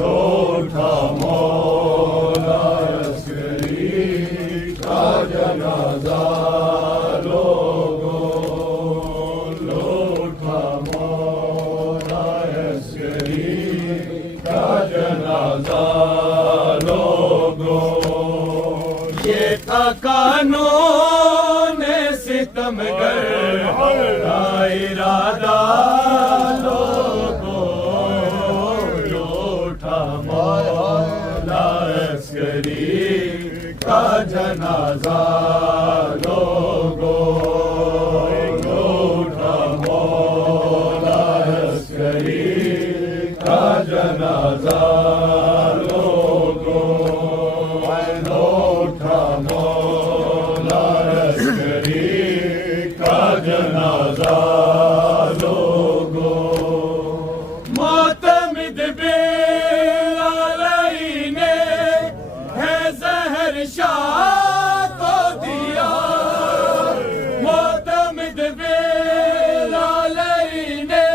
उठा मौला अस्करी का जनाजा लोगों, उठा मौला अस्करी का जनाजा लोगों। ये था कानून सितमगर का इरादा लोगों, उठा मौला अस्करी का जनाजा लोगों, उठा मौला अस्करी का जनाजा लोगों, उठा मौला अस्करी का जनाजा लोगों। मोतमिद बेलालई ने है जहर शाह को दिया, मोतमिद बेलालई ने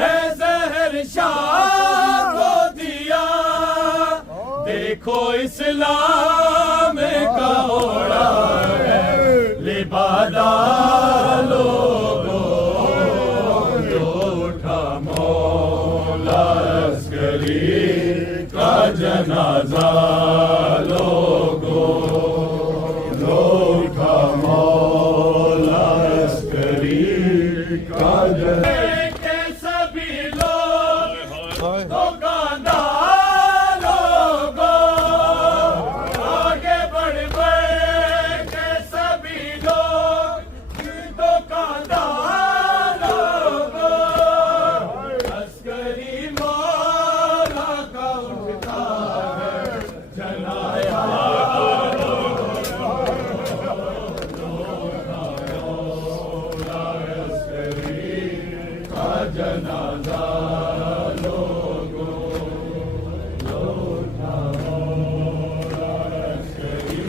है जहर शाह को दिया। देखो इस्लाम का ओढ़ा है लिबादा लोगों, उठा मौला अस्करी का जनाजा लोगों, उठा मौला अस्करी का जनाजा। के सभी लोग दुकानदार लोगों, आगे बढ़ के सभी लोग दुकानदार लोगों। अस्करी मौला का उठता है जनाजा, मौला अस्करी का जनाजा लोगों, उठा मौला अस्करी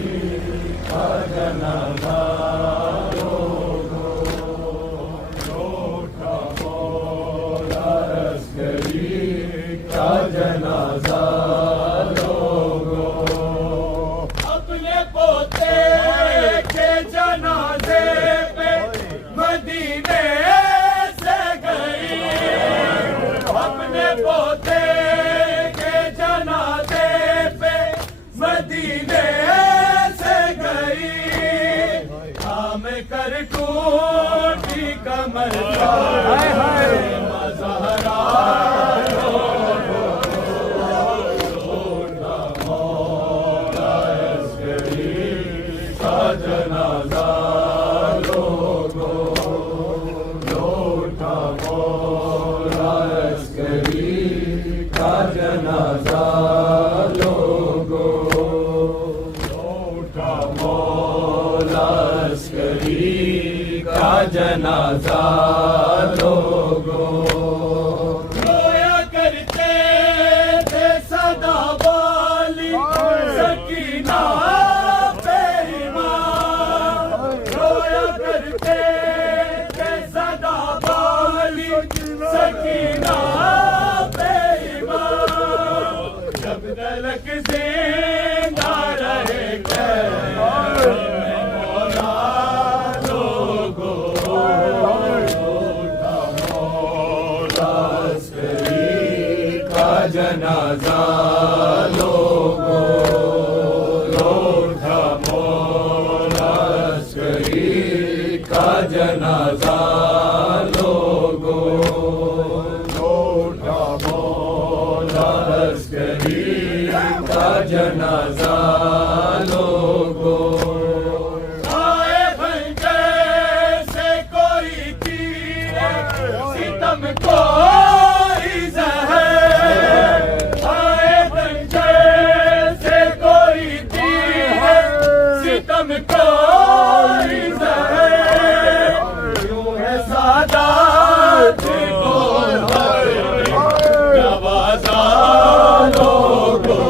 का जनाजा लोगों, उठा मौला अस्करी का जनाजा लोगों। अपने पोते के जनाजे पे मदीने से गई, अपने पोते के जनाजे पे मदीने से गई। काम कर टूटी कमर मज़हरा लोगों, उठा मौला अस्करी का जनाजा लोगों, उठा मौला अस्करी का जनाजा लोगों, उठा मौला अस्करी का जनाजा लोगों। रोया करते थे सदा वाली सकीना बेईमान, रोया करते थे सदा वाली सकीना बेईमान। जब तलक जिंदा रहे मौला लोगों, उठा मौला अस्करी का जनाजा लोगों, उठा मौला अस्करी का जनाजा लोगों, उठा मौला अस्करी का जनाजा लोगों। आए भंगे से कोई तीर सितम कोई जहर, आए भंगे से कोई तीर सितम कोई जहर। यूं है सादात को नवाजा लोगों,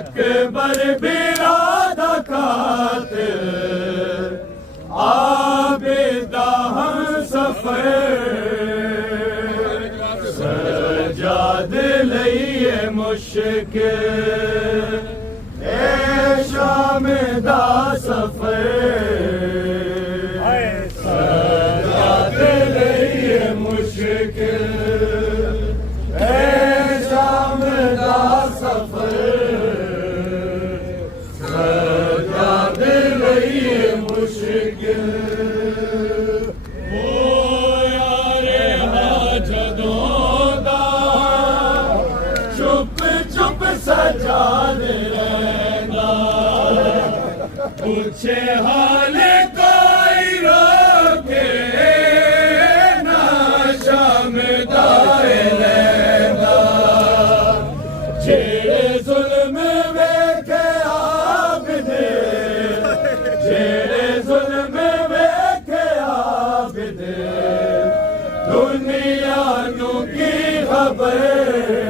पर बिरादा खातिर आबिदा हम सफर सजाद लइए मुश्किल ए शाम दा सफर सजाद लइए मुश्किल ए शाम दा सफर सजाद लइए मुश्किल सजाद रहना पूछे हाल कोई रोके ना शाम दाए लेना जेड़े जुल्म वेखे आबिदे जेड़े जुल्म वेखे आबिदे दुनिया नू की खबर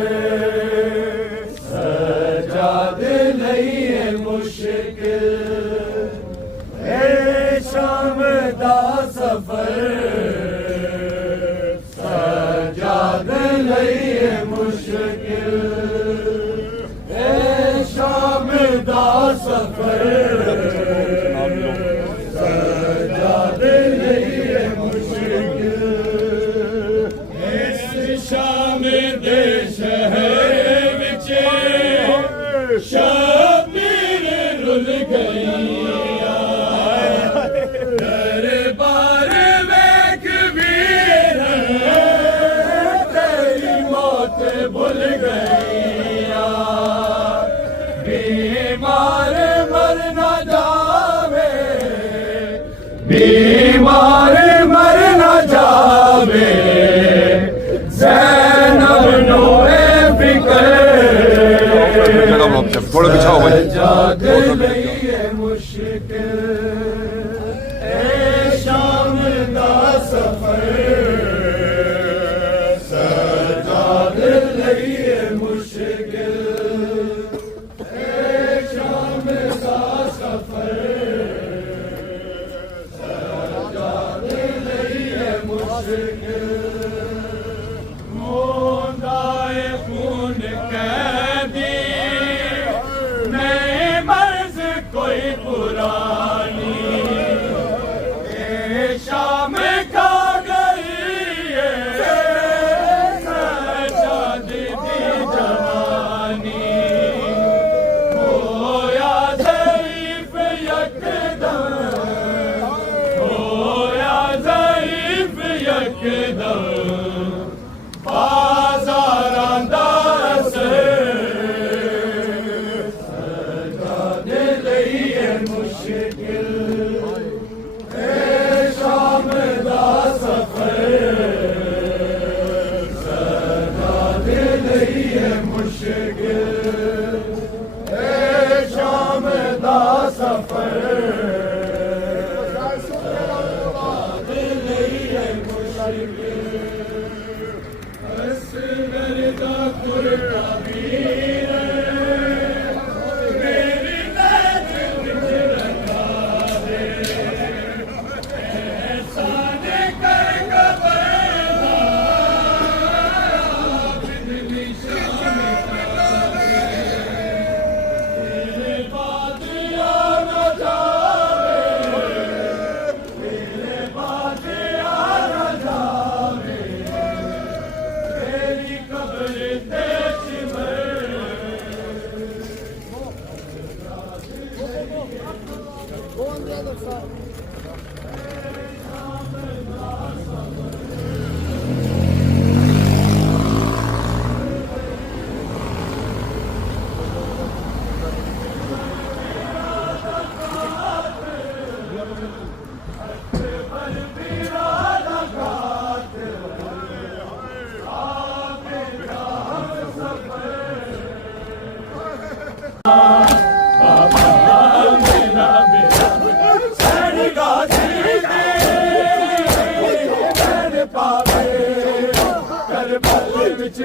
मुश्किल ए शाम दा सफर सजाद लइए मुश्किल ए शाम दा सफर सजाद लइए मुश्किल इस शाम दे शहर विच दरबार वेख वीर तेरी मौत भुल गईया बीमार मर न जावे बीमार मर न जावे ज़ैनब नो ए फिक्र थोड़ा पीछा हो भाई सजाद लइए मुश्किल ए शाम दा सफर सजाद लइए मुश्किल ए शाम दा सफर सजाद लइए मुश्किल मोंदाए खून कैदी कोई पुरानी ए शाम खा गई है सजाद दी जवानी होया ज़ईफ़ यकदम होया ज़ईफ़ यकदम बाज़ारां दा मुश्किल ए शाम दा सफर सजाद लइए मुश्किल ए शाम दा सफर सजाद लइए मुश्किल असगर दा कुर्ता वीर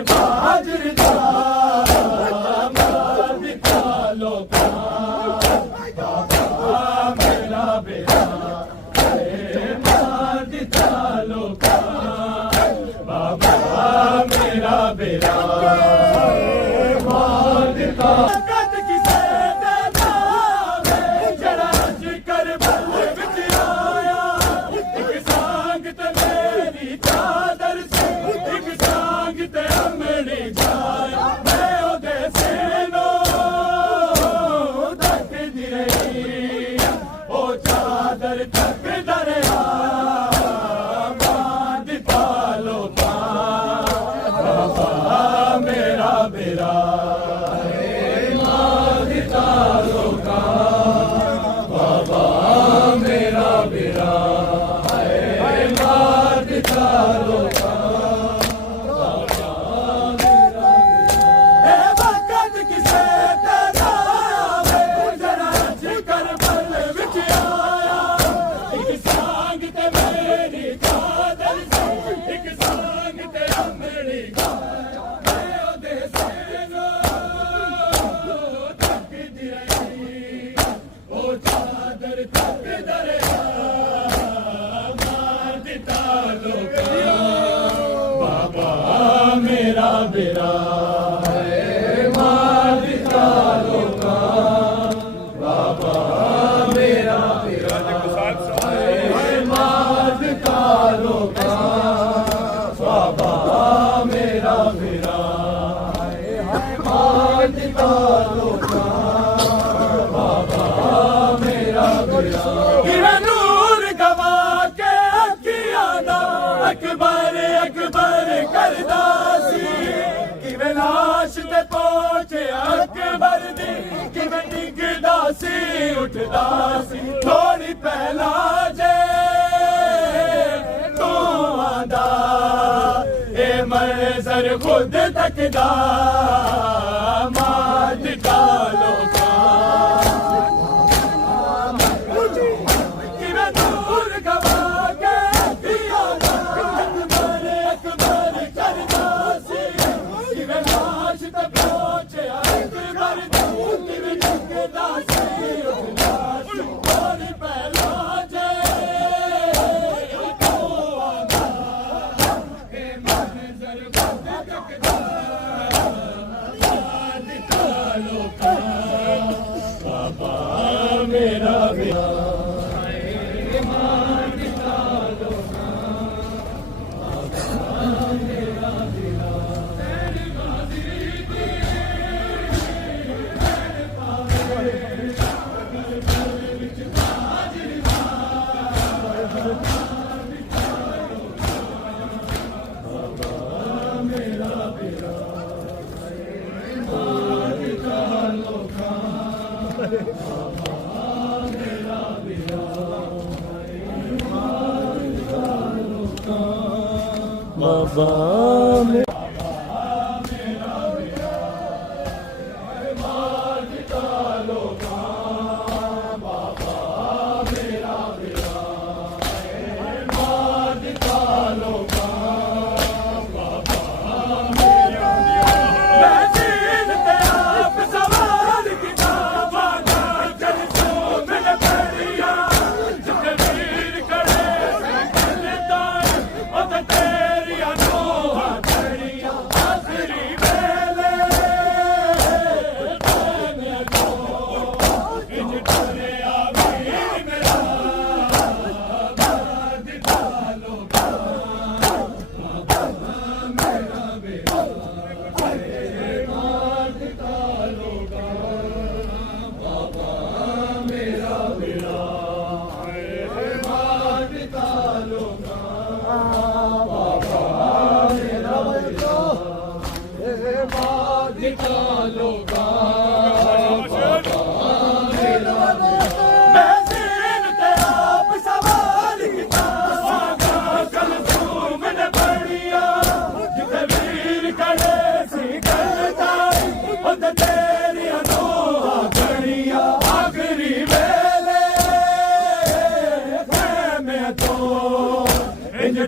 बाजर सी उठदा सी थोड़ी पहला जे तू आंदा ए मंजर खुद तकदा मां दिता लोका किवें दूर गवा के दिया अकबर अकबर करदा सी किवें लाश ते पहुंचया अकबर किवें तकदा सी उठदा सी थोड़ी पहला जे तू आंदा ए मंजर खुद तकदा मां दिता लोका बाबा मेरा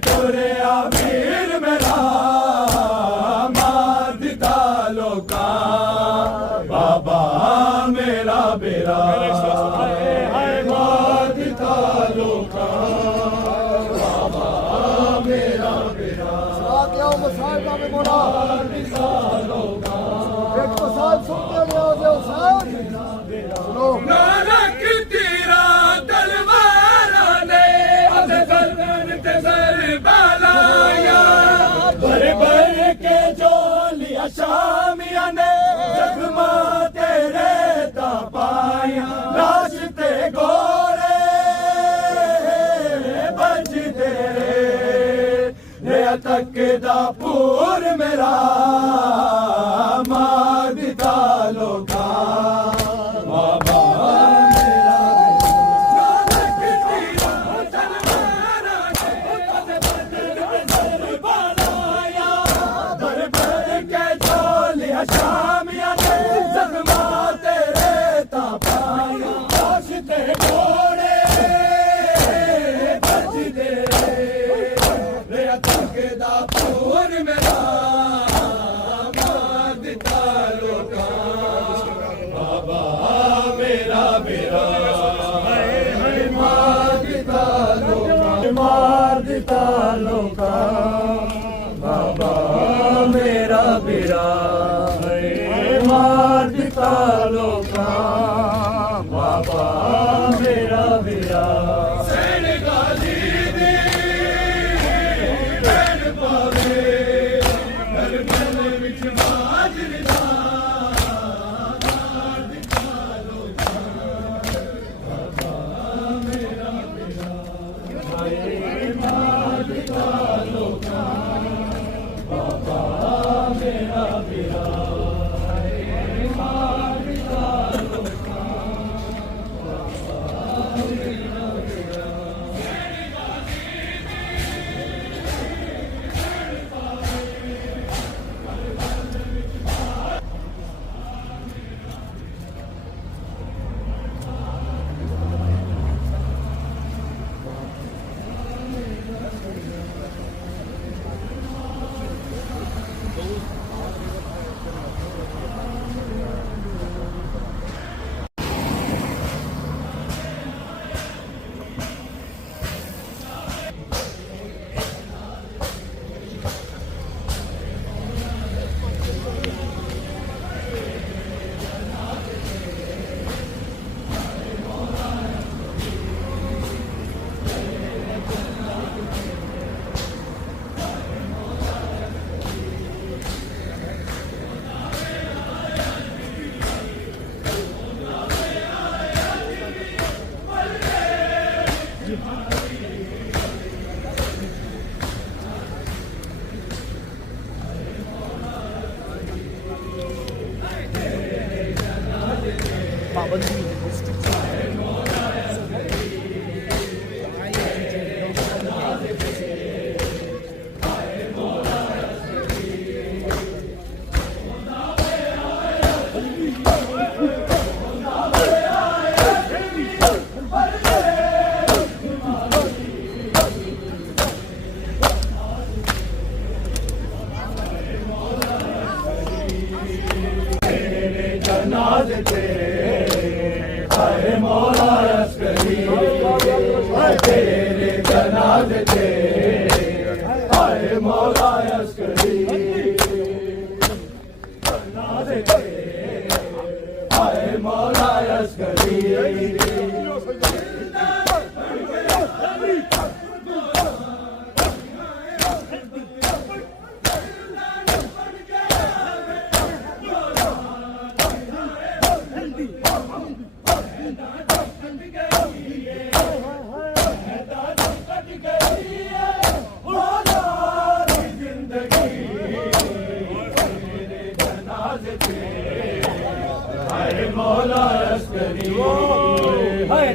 टुरिया वीर मेरा मार दिता लोका बाबा मेरा बेरा मार दिता लोका बाबा मेरा बेरा मार दिता लोका एक साल सुनते हो नानक तेरा तलवारा ने गर्दन ते सर बालाया भर भर के जो लिया शामिया ने जख्मा तेरे ता पाया लाश ते गोरे बज तेरे तक दा पूर मेरा मार दिता लोका बाबा शामिया ने जख्मा तेरे ता पाया लाश ते घोड़े बज दे रे तकदा पूर मेरा मार दिता लोका बाबा मेरा बेरा मार दिता लोका मार दिता लोका बाबा मेरा बेरा मार दिता लोका बाबा मेरा बेरा सैन गाजी दी बैठ पावे करबल विच माजरी दा मार दिता लोका बाबा मेरा बेरा मार दिता लोका बाबा मेरा बेरा मार दिता पाबंदी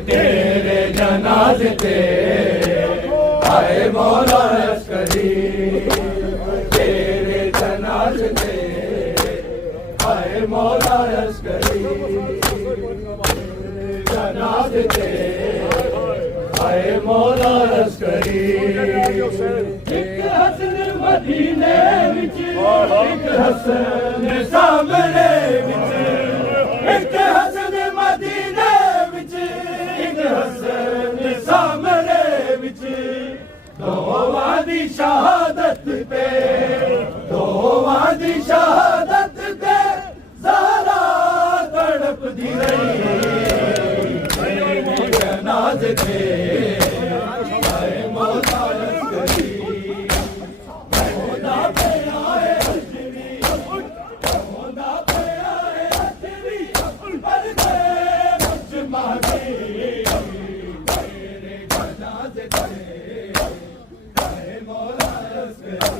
तेरे जनाजे ते आए मौला लश्करी तेरे जनाजे ते आए मौला लश्करी जनाजे ते आए मौला लश्करी एक हसन मदीने विच एक हसन सामने विच एक हसन मदीने विच एक हसन सामने विच दोवां दी शहादत पे दोवां दी शहादत ते ज़हरा तड़पदी रही जनाज़े ते आए मौला लश्करी मौला पे आए हश्री मौला पे आए हश्री परदे मुझ मांगे तेरे जनाज़े ते आए मौला लश्करी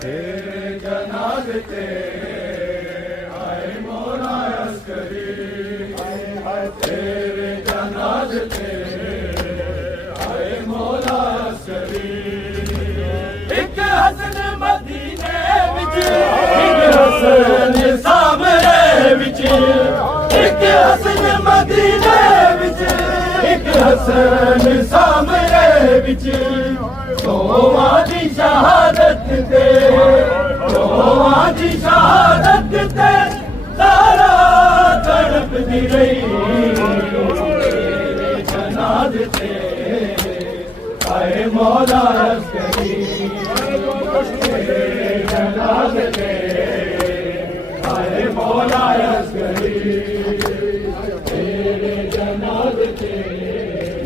तेरे जनाज़े ते आए मौला लश्करी तेरे जनाज़े ते आए मौला लश्करी एक हसन मदीने विच एक हसन सामने विच एक हसन मदीने विच एक हसन सामने विच दोवां दी शहादत ते दोवां दी शहादत ते ज़हरा तड़पदी रही जनाज़े ते आए मौला लश्करी तेरे जनाज़े ते आए मौला लश्करी तेरे जनाज़े ते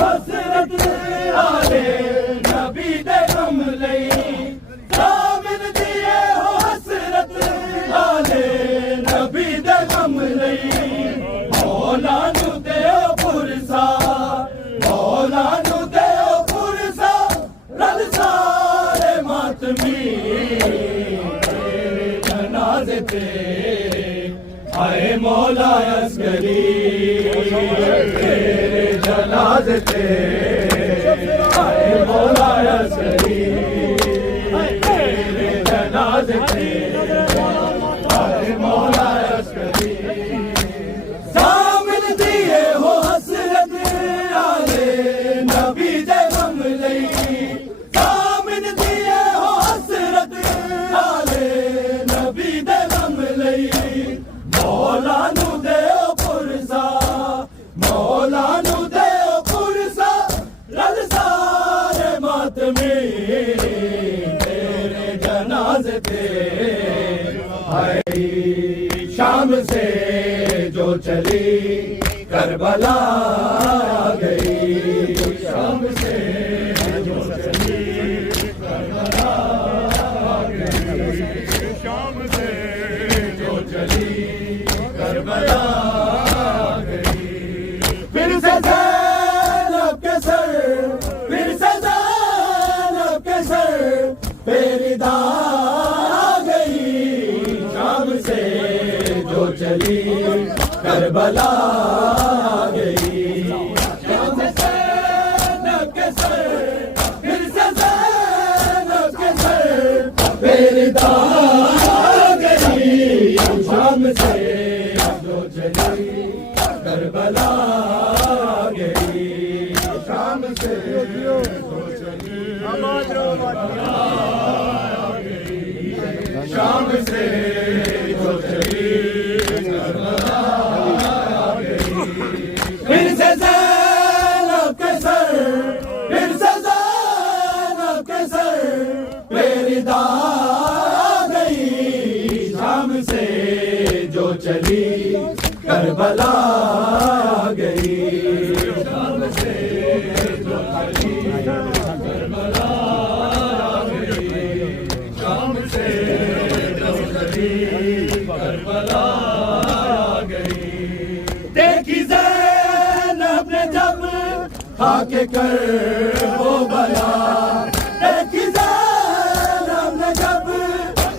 हसरत आले नबी दे गम लई सामिन दिए हो हसरत आले नबी दे गम लई मौला नु देओ पुरसा मौला नु देओ पुरसा रल सारे मातमी तेरे जनाज़े ते आए मौला लश्करी तेरे जनाज़े ते आए मौला लश्करी तेरे जनाज़े ते आए मौला लश्करी शाम से जो चली करबला आ गई, शाम से जो चली करबला आ गई, शाम से जो चली करबला आ गई। फिर से ज़ैनब के सर, फिर से ज़ैनब के सर पे निदा आ गई, शाम से जो चली करबला आ गई, शाम से ज़ैनब के सर, फिर से ज़ैनब के सर पे निदा आ गई, शाम से जो चली करबला आ गई, शाम से जो चली करबला आ गई, शाम से जो चली करबला आ गई। फिर से ज़ैनब के सर, फिर से ज़ैनब के सर पे निदा आ गई, शाम से जो चली करबला आ गई, शाम से जो चली करबला आ गई, शाम से जो चली करबला आ गई। देखी ज़ैनब ने जब खाके कर वो बला, देखी ज़ैनब ने जब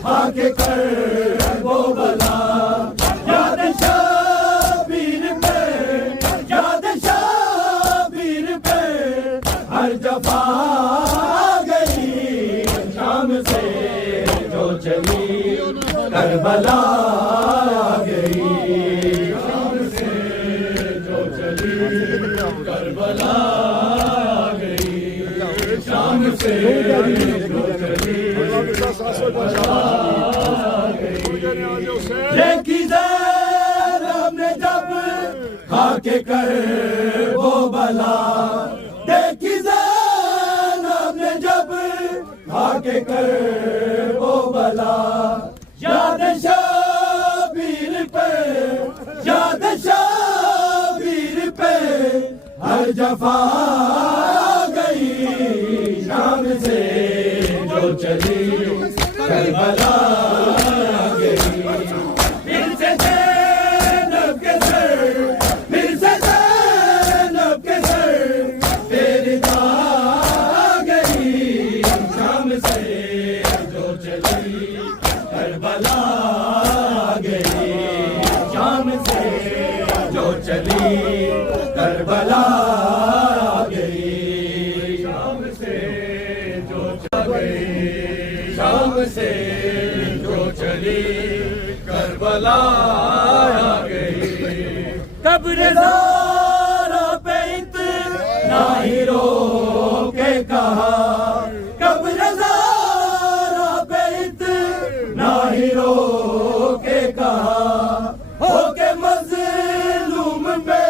खाके कर वो बला, याद शबीर पे, याद शबीर पे हर जफा आ गई, शाम से जो चली करबला आ गई, शाम से जो चली करबला आ गई, शाम से जो चली करबला आ गई। देखी ज़ैनब ने जब खाके कर वो बला, देखी ज़ैनब ने जब खाके कर वो बला, याद शबीर पे, याद शबीर पे हर जफा आ गई, शाम से जो चली करबला आ गई। फिर से ज़ैनब के सर, फिर से ज़ैनब के सर पे निदा आ गई, शाम से जो चली करबला आ गई, शाम से जो चली करबला आ गई, शाम से जो चली, शाम से जो चली करबला आ गई। कब्र ज़ारा पे इतना ही रो के कहा, कब्र ज़ारा पे इतना ही रो के कहा, होके मज़लूम पे,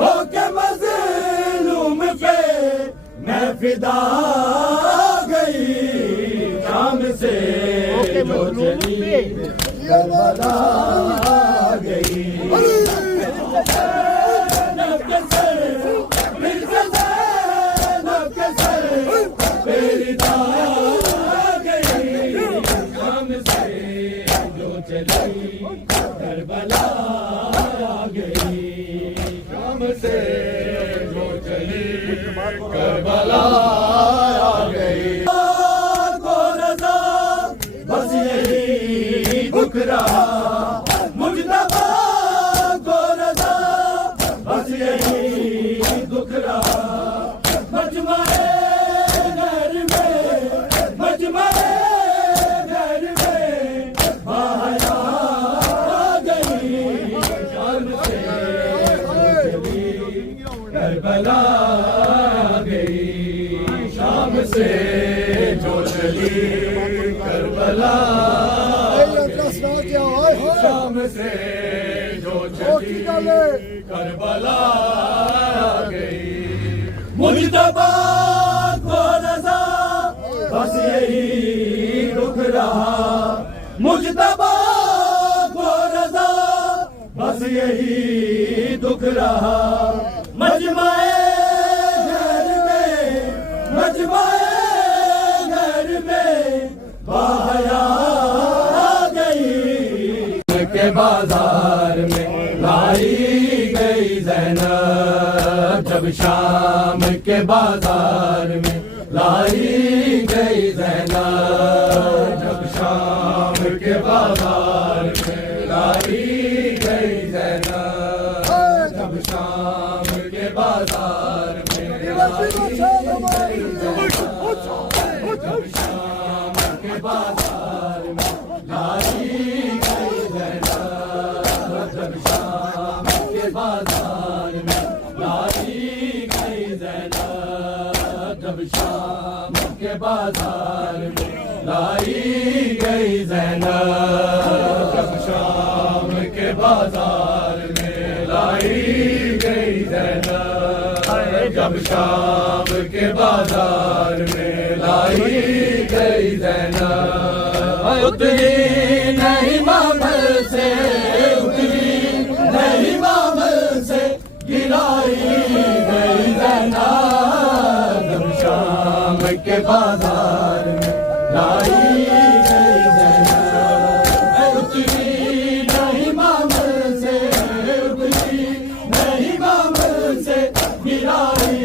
होके मज़लूम पे मैं फिदा आ गई, शाम से जो चली करबला आ गई। ज़ैनब के सर, फिर से ज़ैनब के सर पे निदा आ गई, शाम से जो चली करबला आ गई, शाम से जो चली करबला आ गई। को रज़ा बस यही दुख रहा, मुजतबा को रज़ा बस यही दुख रहा, मजमाए घर में, मजमाए घर में बाहर आ गई, शाम से जो चली करबला आ गई, शाम से जो चली करबला शाम से जो चली करबला आ गई। मुजतबा को रज़ा बस यही दुख रहा, मुजतबा को रज़ा बस यही दुख रहा। मजमाए घर में, मजमाए घर में बाहया गई के बाजार में लाई गई ज़ैनब। जब शाम के बाजार में लाई गई ज़ैनब। जब शाम के बाजार में लाई गई ज़ैनब। जब शाम के बाजार में लाई गई ज़ैनब। जब शाम के बाजार में लाई गई ज़ैनब। जब शाम के बाजार में लाई गई ज़ैनब। जब शाम के बाजार में लाई गई ज़ैनब। जब शाम के बाजार में लाई गई ज़ैनब। जब शाम के बाजार में लाई गई ज़ैनब। उतरी नहीं मामल से, उतरी नहीं मामल से गिराई गई ज़ैनब। जब शाम के बाजार में लाई गई ज़ैनब। उतरी नहीं मामल से, उतरी नहीं मामल से गिराई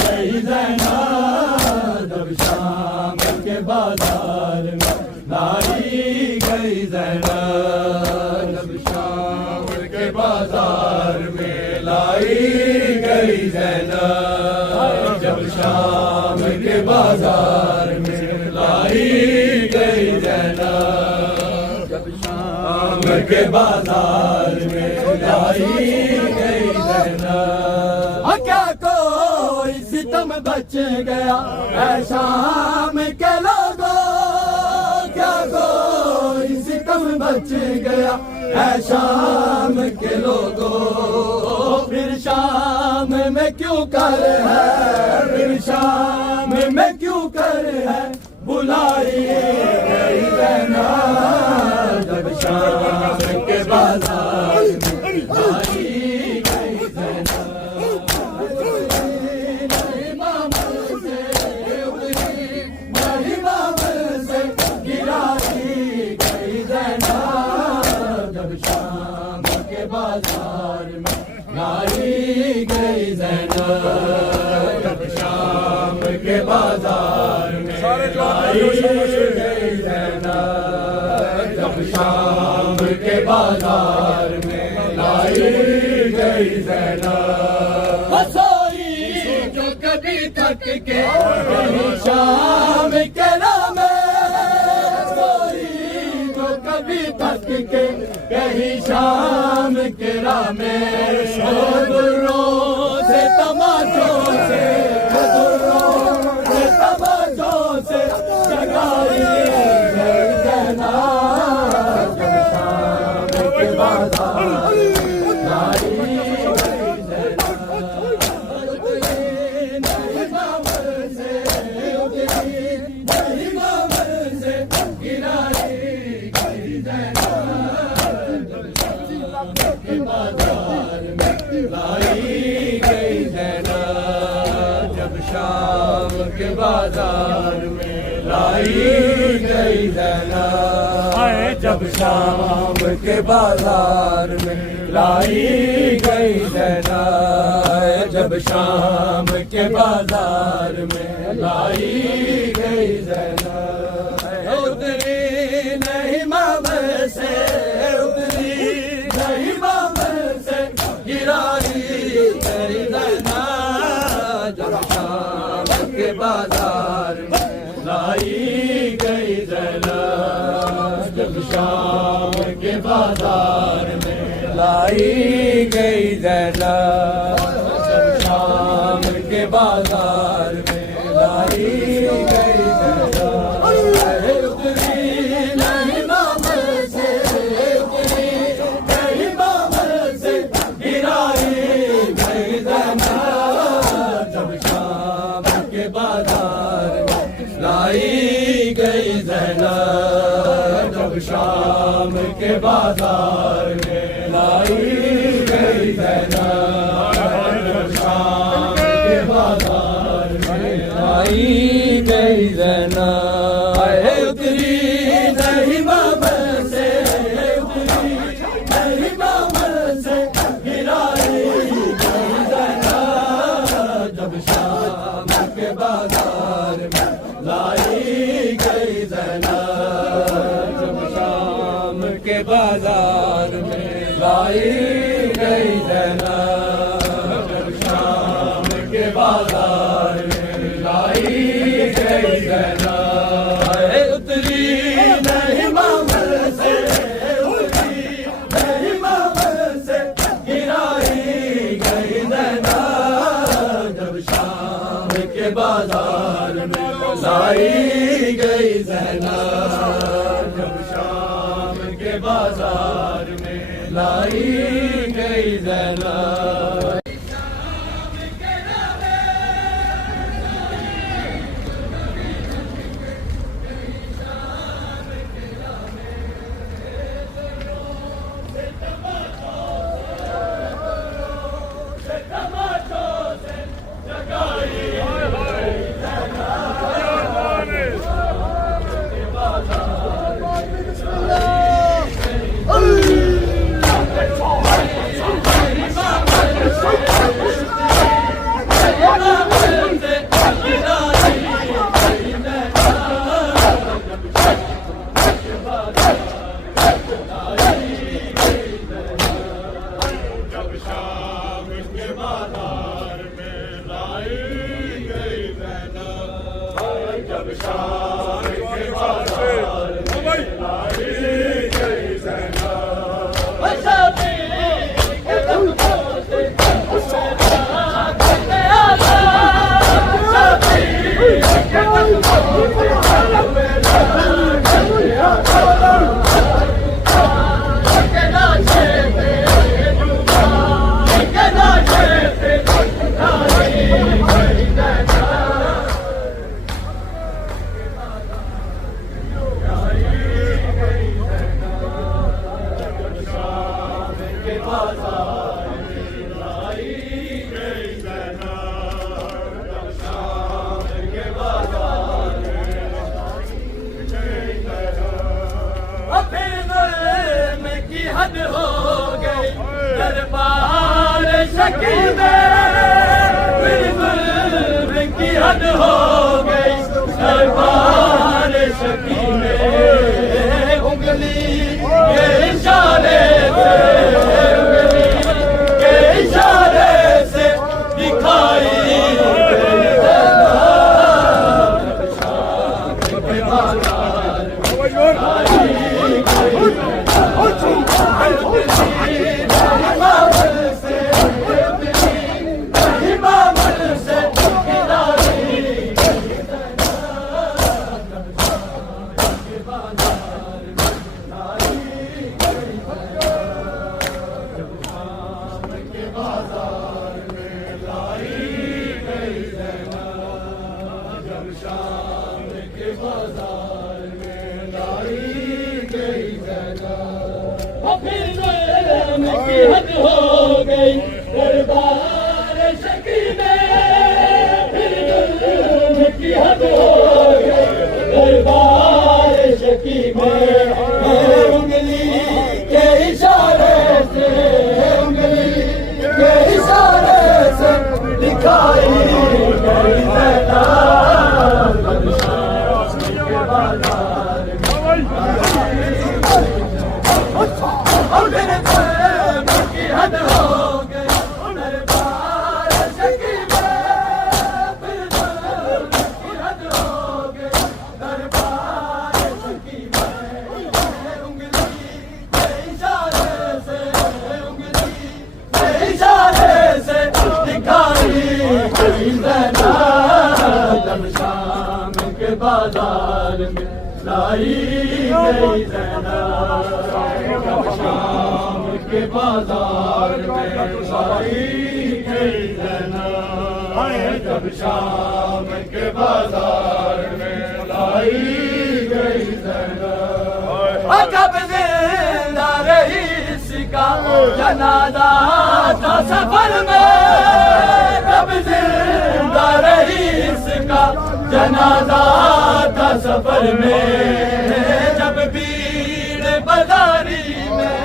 गई ज़ैनब। जब शाम के बाजार में लाई गई ज़ैनब। जब शाम के बाजार में लाई गई ज़ैनब। जब शाम के बाजार में लाई गई ज़ैनब। जब शाम के बाजार में लाई गई ज़ैनब। क्या कोई सितम बच गया ऐ शाम के लोगों। क्या कोई सितम बच गया ऐ शाम के लोगों। फिर शाम में क्यों कर है, फिर शाम में क्यों कर है बुलाई गई ज़ैनब। जब शाम के बाजार में लाई गई ज़ैनब। नहीं मामल से, नहीं मामल से गिराई गई ज़ैनब। जब शाम के बाजार में लाई गई ज़ैनब। जब शाम के बाजार में लाई गई ज़ैनब। जब शाम के बाजार में लाई गई ज़ैनब। सोई जो कभी थक के कहीं शाम के नामे। सोई जो कभी थक के कहीं शाम के रामे। दुर्रों से तमाचों से, दुर्रों से तमाचों से जगाई गई ज़ैनब। जब शाम के बाजार लाई गई ज़ैनब। उतरी नहीं मामल से, उतरी नहीं मामल से गिराई गई ज़ैनब। के बाजार में लाई गई ज़ैनब। जब शाम के बाजार में लाई गई ज़ैनब। जब शाम के बाजार में लाई गई ज़ैनब। जब शाम के बाजार में लाई गई ज़ैनब। उतरी नहीं मामल से, उतरी नहीं मामल से गिराई गई ज़ैनब। जब शाम के बाजार में लाई गई ज़ैनब। जब शाम के बाजार में लाई गई ज़ैनब। जब शाम के बाजार में लाई गई ज़ैनब। उतरी नहीं मामल से, उतरी नहीं मामल से गिराई गई ज़ैनब। जब शाम के बाजार में लाई गई ज़ैनब। जब शाम के बाजार में लाई लाई गई ज़ैना उतरी नहीं बाबर से उतरी नहीं बाबर से गिराई गई ज़ैना जब शाम के बाजार में लाई गई ज़ैना जब शाम के बाजार में लाई गई ज़ैना जब शाम के बाजार में लाई गई ज़ैना उतरी नहीं मामल से उतरी नहीं मामल से गिराई गई ज़ैना जब शाम के बाजार में लाई गई ज़ैना जब शाम के बाजार में लाई गई ज़ैना हद हो गई दरबार शकी में की हद हो गई दरबार शकी में उंगली के इशारे से उंगली के इशारे से दिखाई हद हो गई दरबार शकी में की हद हो गई दरबार शकी में उंगली के इशारे से उंगली के इशारे से दिखाई गई ज़ैना हद हो गई दरबार शकी में हद हो गई दरबार शकी में उंगली के इशारे से उंगली के इशारे से दिखाई गई ज़ैना जब शाम के बाजार में लाई गई ज़ैना जब शाम के बाजार में लाई गई ज़ैना जब शाम के बाजार में लाई गई ज़ैना कब जिंदा रही इसका जनाजा था सफर में, कब जिंदा रही इसका जनाजा था सफर में। जब भीड़ बाजारी में,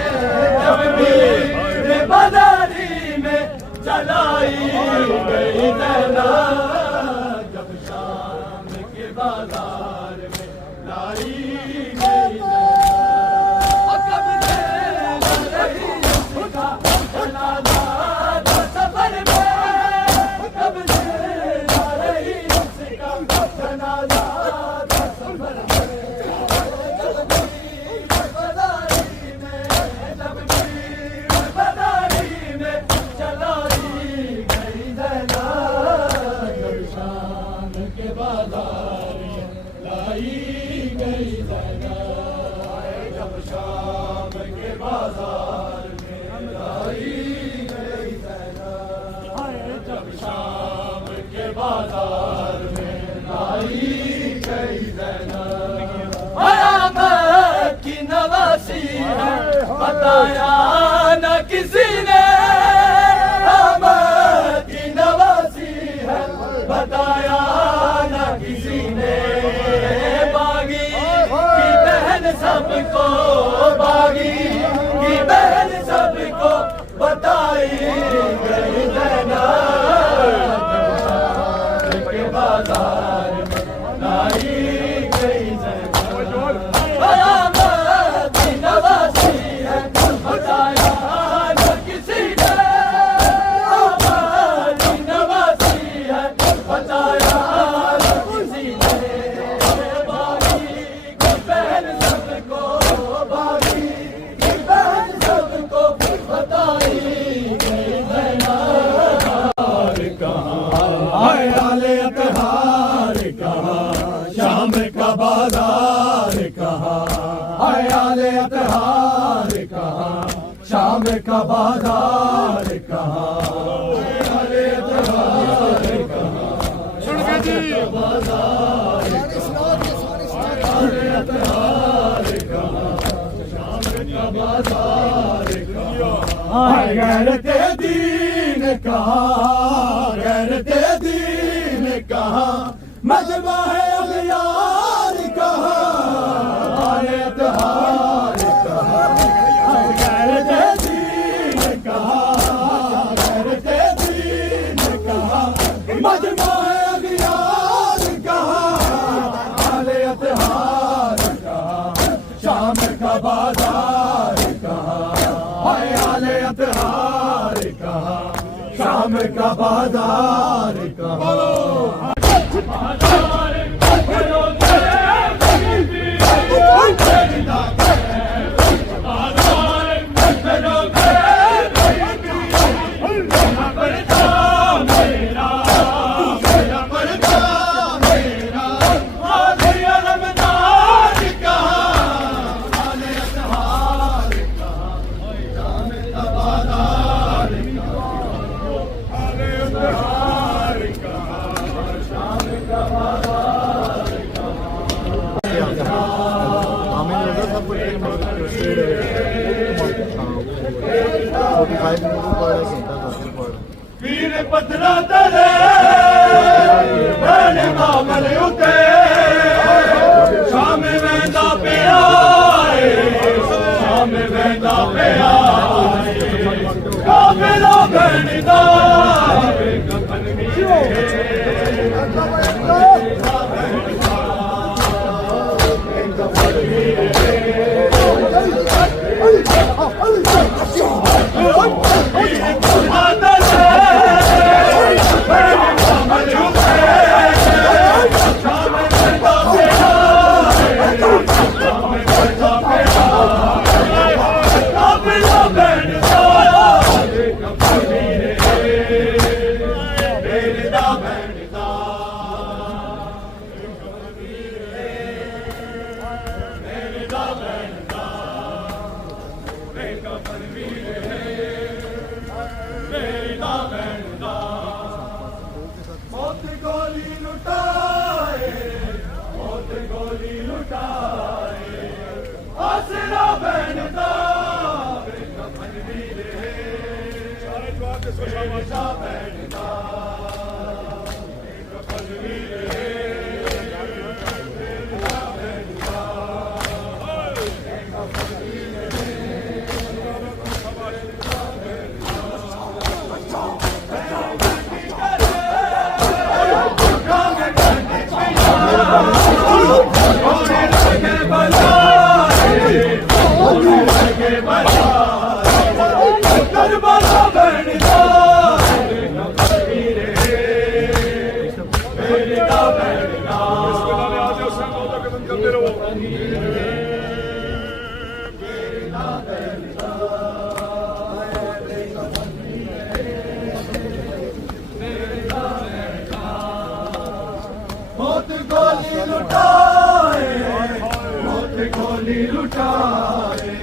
जब भीड़ बाजारी में चलाई गई ज़ैना, जब शाम के बाजार में लाई गई ज़ैना। कब जिंदा रही इसका जनाजा था सफर में, कब जिंदा रही इसका जनाजा था सफर में। की नवासी है बताया न किसी ने, की नवासी है बताया न किसी ने। बागी की बहन सबको, बागी की बहन सबको बताई गई ज़ैना, के बाजार में लाई गई ज़ैना। नवासी है बताया न किसी ने, नवासी है बताया न किसी ने। बागी की बहन सबको, बागी की बहन सबको बताई गई ज़ैना। कहाँ आले त्योहार, कहाँ शाम का बाजार, कहाँ आले त्योहार, कहाँ शाम का बाजार, कहाँ आले त्योहार, कहाँ शाम का बाजार, आले त्योहार, कहाँ शाम का बाजार, कहाँ गैरते दीन, कहाँ गैरते दीन, कहाँ मजमा है अखियार, कहाँ आले त्योहार, कहाँ गैरते दीन, कहाँ गैरते दीन, कहाँ मजमा है अखियार, कहाँ आले त्योहार, कहाँ शाम का बाजार, कहाँ आले त्योहार, कहाँ शाम का बाजार, कहाँ वीर पत्थरा तले मैंने मामल उते शाम वेंदा पे आए, शाम वेंदा पे आए काफिला गणदा कफन में मौत गोली लुटाए, मौत गोली लुटाए,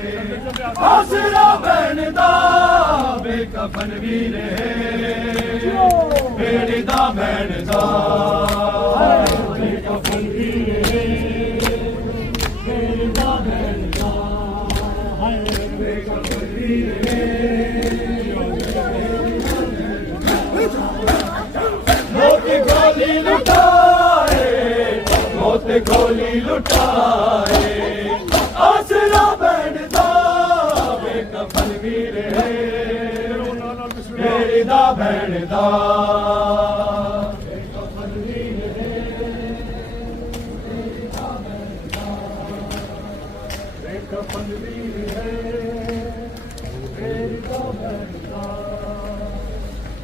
आसरा बनदा बेकफन वीर बेड़ी दा बनदा बेकफन वीर बेड़ी दा बनदा बेकफन वीर मौत गोली लुटाए, मौत गोली लुटाए, आसरा बनदा बेकफन वीर बेड़ी दा बनदा बेकफन वीर बेकफन वीर बेड़ी दा बनदा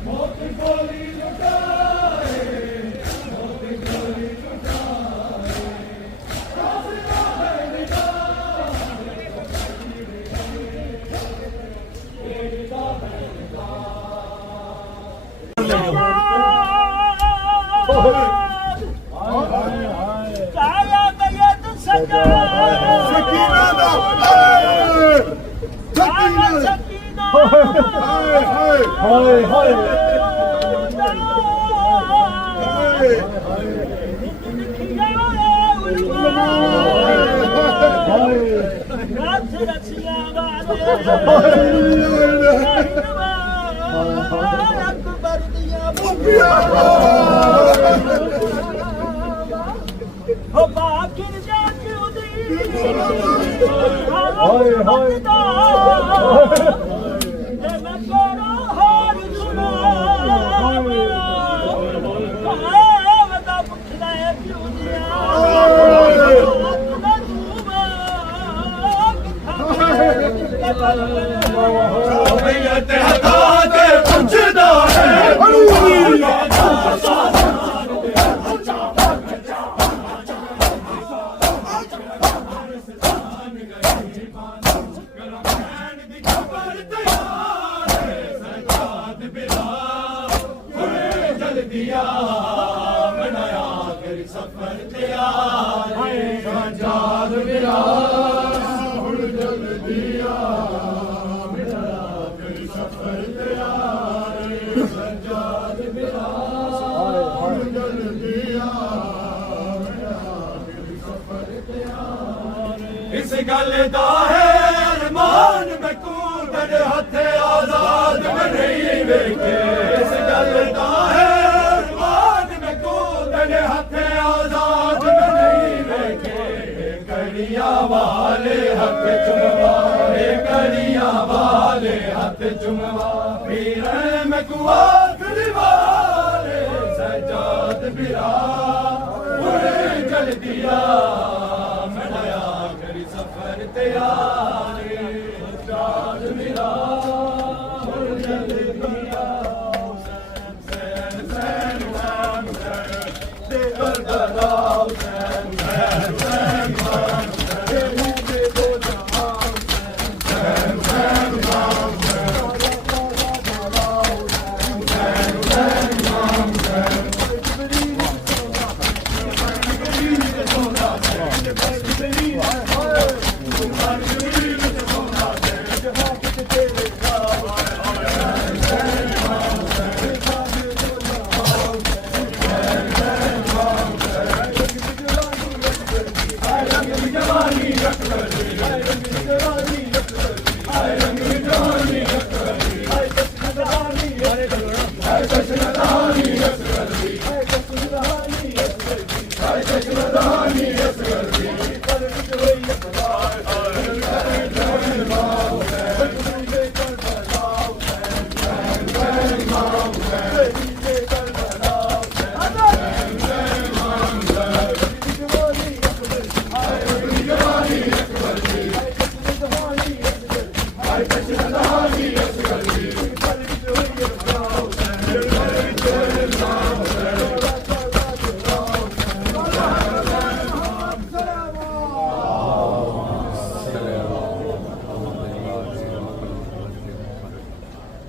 मौत गोली लुटाए, मौत गोली लुटाए, आसरा बनदा बेड़ी दा बनदा काया गयत सजा सकीना दा काया सकीना सकीना हाय हाय रात रचिया अकबर दिया हो बाकिर जाती उदी हाय हाय मैं करो हार सुना वदा पुछला है क्यों दिया अबैयत हटा के पुछदा है दिया बनाया फिर सफर तैयार सजाद मेरा हुण जल दिया बनाया फिर सफर तैयार सजाद मेरा हुण जल दिया बनाया फिर सफर तैयार इस गल दा है अरमान मैं कूद तेरे हथे आजाद में नहीं वेखे इस गल दा है हथे आजाद नहीं देखे कड़िया वाले हथ चुमवाए कड़िया वाले हथ चुमवा पीर में कुआर वाले सजाद बिरा उड़े जल दिया मैं नया करी सफर तैयार सजाद बिरा